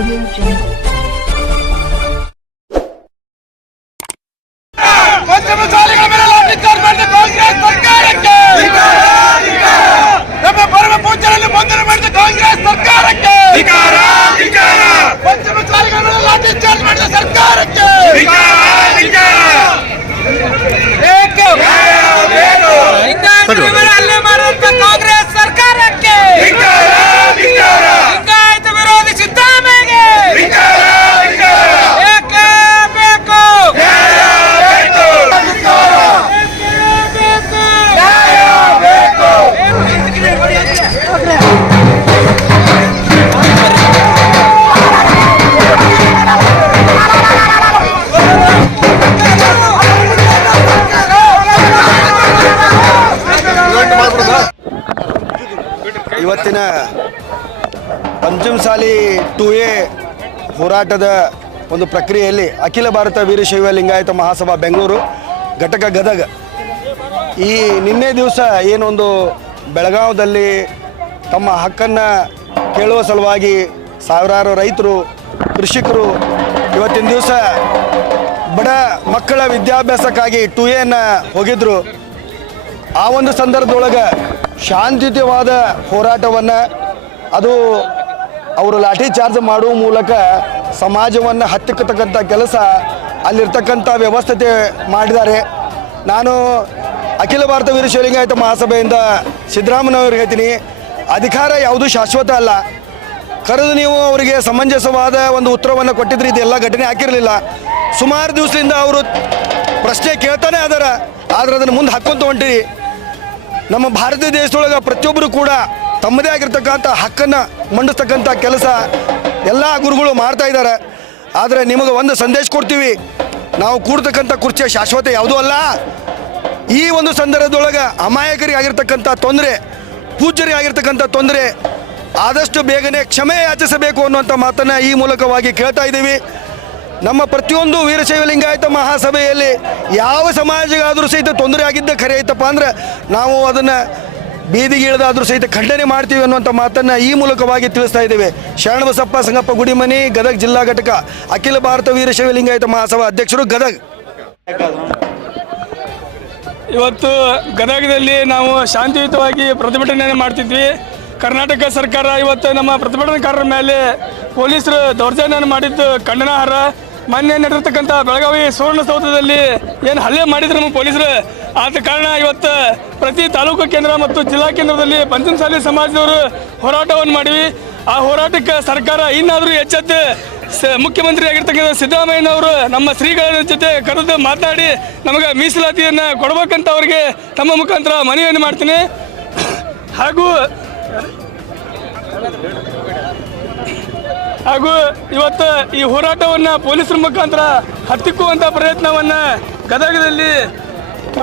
Audio Jungle. ಇವತ್ತಿನ Panchamasali to A ಹೋರಾಟದ ಒಂದು ಪ್ರಕ್ರಿಯೆಯಲ್ಲಿ ಅಖಿಲ ಭಾರತ ವೀರಶೈವ ಲಿಂಗಾಯತ ಮಹಾಸಭಾ ಬೆಂಗಳೂರು ಘಟಕ ಗದಗ. ಈ ನಿನ್ನೆ ದಿವಸ ಏನೊಂದು ಬೆಳಗಾವದಲ್ಲಿ ತಮ್ಮ ಹಕ್ಕನ್ನು ಕೇಳುವ ಸಲುವಾಗಿ ಸಾವಿರಾರು ರೈತರು, ಕೃಷಿಕರು ಇವತ್ತಿನ ದಿವಸ ಬಡ ಮಕ್ಕಳ ವಿದ್ಯಾಭ್ಯಾಸಕ್ಕಾಗಿ ಟು ಎನ್ನು ಹೋಗಿದ್ರು. ಆ ಒಂದು ಸಂದರ್ಭದೊಳಗೆ ಶಾಂತಿಯುತವಾದ ಹೋರಾಟವನ್ನು ಅದು ಅವರು ಲಾಠಿ ಚಾರ್ಜ್ ಮಾಡುವ ಮೂಲಕ ಸಮಾಜವನ್ನು ಹತ್ತಿಕ್ಕತಕ್ಕಂಥ ಕೆಲಸ ಅಲ್ಲಿರ್ತಕ್ಕಂಥ ವ್ಯವಸ್ಥತೆ ಮಾಡಿದ್ದಾರೆ. ನಾನು ಅಖಿಲ ಭಾರತ ವೀರಶೈವ ಲಿಂಗಾಯತ ಮಹಾಸಭೆಯಿಂದ ಸಿದ್ದರಾಮಯ್ಯವ್ರಿಗೆ ಹೇಳ್ತೀನಿ, ಅಧಿಕಾರ ಯಾವುದೂ ಶಾಶ್ವತ ಅಲ್ಲ. ಕರೆದು ನೀವು ಅವರಿಗೆ ಸಮಂಜಸವಾದ ಒಂದು ಉತ್ತರವನ್ನು ಕೊಟ್ಟಿದ್ರೆ ಇದೆಲ್ಲ ಘಟನೆ ಹಾಕಿರಲಿಲ್ಲ. ಸುಮಾರು ದಿವಸದಿಂದ ಅವರು ಪ್ರಶ್ನೆ ಕೇಳ್ತಾನೆ ಅದರ, ಆದರೆ ಅದನ್ನು ಮುಂದೆ ಹಾಕ್ಕೊಂತ ಹೊಂಟಿರಿ. ನಮ್ಮ ಭಾರತ ದೇಶದೊಳಗೆ ಪ್ರತಿಯೊಬ್ಬರು ಕೂಡ ತಮ್ಮದೇ ಆಗಿರ್ತಕ್ಕಂಥ ಹಕ್ಕನ್ನು ಮಂಡಿಸ್ತಕ್ಕಂಥ ಕೆಲಸ ಎಲ್ಲ ಗುರುಗಳು ಮಾಡ್ತಾ ಇದ್ದಾರೆ. ಆದರೆ ನಿಮಗೆ ಒಂದು ಸಂದೇಶ ಕೊಡ್ತೀವಿ. ನಾವು ಕೂಡ್ತಕ್ಕಂಥ ಕುರ್ಚಿಯ ಶಾಶ್ವತ ಯಾವುದೂ ಅಲ್ಲ. ಈ ಒಂದು ಸಂದರ್ಭದೊಳಗೆ ಅಮಾಯಕರಿಗೆ ಆಗಿರ್ತಕ್ಕಂಥ ತೊಂದರೆ, ಪೂಜ್ಯರಿಗೆ ಆಗಿರ್ತಕ್ಕಂಥ ತೊಂದರೆ ಆದಷ್ಟು ಬೇಗನೆ ಕ್ಷಮೆ ಯಾಚಿಸಬೇಕು ಅನ್ನುವಂಥ ಮಾತನ್ನು ಈ ಮೂಲಕವಾಗಿ ಕೇಳ್ತಾ ಇದ್ದೀವಿ. ನಮ್ಮ ಪ್ರತಿಯೊಂದು ವೀರಶೈವ ಲಿಂಗಾಯತ ಮಹಾಸಭೆಯಲ್ಲಿ ಯಾವ ಸಮಾಜಗಾದರೂ ಸಹಿತ ತೊಂದರೆ ಆಗಿದ್ದ ಖರೆ ಐತಪ್ಪ ಅಂದ್ರೆ ನಾವು ಅದನ್ನು ಬೀದಿಗೆ ಇಳಿದಾದ್ರೂ ಸಹಿತ ಖಂಡನೆ ಮಾಡ್ತೀವಿ ಅನ್ನುವಂಥ ಮಾತನ್ನು ಈ ಮೂಲಕವಾಗಿ ತಿಳಿಸ್ತಾ ಇದ್ದೇವೆ. ಶರಣಬಸಪ್ಪ ಸಂಗಪ್ಪ ಗುಡಿಮನಿ, ಗದಗ ಜಿಲ್ಲಾ ಘಟಕ, ಅಖಿಲ ಭಾರತ ವೀರಶೈವ ಲಿಂಗಾಯತ ಮಹಾಸಭಾ ಅಧ್ಯಕ್ಷರು ಗದಗ. ಇವತ್ತು ಗದಗದಲ್ಲಿ ನಾವು ಶಾಂತಿಯುತವಾಗಿ ಪ್ರತಿಭಟನೆ ಮಾಡ್ತಿದ್ವಿ. ಕರ್ನಾಟಕ ಸರ್ಕಾರ ಇವತ್ತು ನಮ್ಮ ಪ್ರತಿಭಟನಾಕಾರರ ಮೇಲೆ ಪೊಲೀಸರು ದೌರ್ಜನ್ಯ ಮಾಡಿದ್ದು ಖಂಡನಾರ್ಹ. ಮೊನ್ನೆ ನಡೆದಿರ್ತಕ್ಕಂಥ ಬೆಳಗಾವಿ ಸುವರ್ಣಸೌಧದಲ್ಲಿ ಏನು ಹಲ್ಲೆ ಮಾಡಿದ್ರು ನಮ್ಮ ಪೊಲೀಸರು? ಆದ ಕಾರಣ ಇವತ್ತು ಪ್ರತಿ ತಾಲೂಕು ಕೇಂದ್ರ ಮತ್ತು ಜಿಲ್ಲಾ ಕೇಂದ್ರದಲ್ಲಿ ಪಂಚಮಸಾಲಿ ಸಮಾಜದವರು ಹೋರಾಟವನ್ನು ಮಾಡಿವಿ. ಆ ಹೋರಾಟಕ್ಕೆ ಸರ್ಕಾರ ಇನ್ನಾದರೂ ಎಚ್ಚೆತ್ತು ಮುಖ್ಯಮಂತ್ರಿ ಆಗಿರ್ತಕ್ಕಂಥ ಸಿದ್ದರಾಮಯ್ಯನವರು ನಮ್ಮ ಶ್ರೀಗಳ ಜೊತೆ ಕರೆದು ಮಾತನಾಡಿ ನಮಗೆ ಮೀಸಲಾತಿಯನ್ನು ಕೊಡಬೇಕಂತ ಅವರಿಗೆ ತಮ್ಮ ಮುಖಾಂತರ ಮನವಿಯನ್ನು ಮಾಡ್ತೀನಿ. ಹಾಗೂ ಹಾಗೂ ಇವತ್ತು ಈ ಹೋರಾಟವನ್ನು ಪೊಲೀಸರ ಮುಖಾಂತರ ಹತ್ತಿಕ್ಕುವಂಥ ಪ್ರಯತ್ನವನ್ನು ಗದಗದಲ್ಲಿ